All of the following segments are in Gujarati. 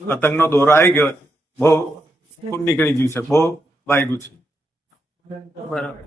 પતંગનો દોરો આવી ગયો, બહુ ખૂબ નીકળી ગયું છે, બહુ વાગ્યું છે. બરાબર.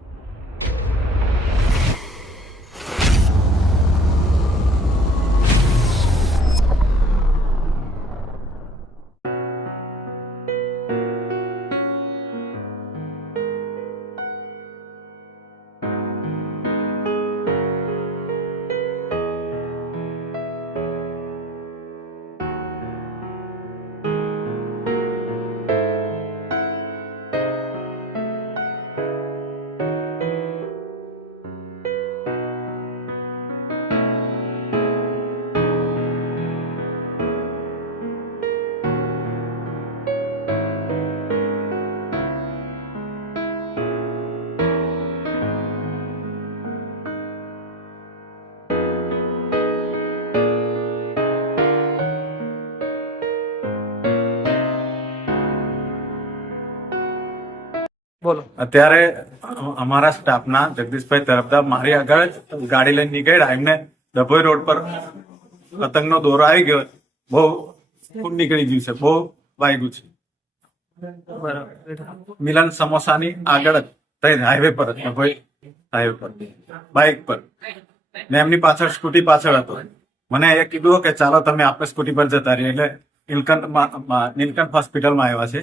બોલો. અત્યારે અમારા સ્ટાફના જગદીશભાઈ તરફદાર મારી આગળ જ ગાડી લઈને નીકળ્યા. એમને ડભોઈ રોડ પર પતંગનો દોરો આવી ગયો, બહુ ખૂબ નીકળી ગયું છે, બહુ વાગ્યું છે. બરાબર. મિલન સમોસાની આગળ જ ત્યાં હાઈવે પર જ, ડભોઈ હાઈવે પર બાઇક પર, ને એમની પાછળ સ્કૂટી પાછળ હતો. મને એ કીધું કે ચાલો તમે આપણે સ્કૂટી પર જતા રહીએ, એટલે નીલકંઠ હોસ્પિટલમાં આવ્યા છે.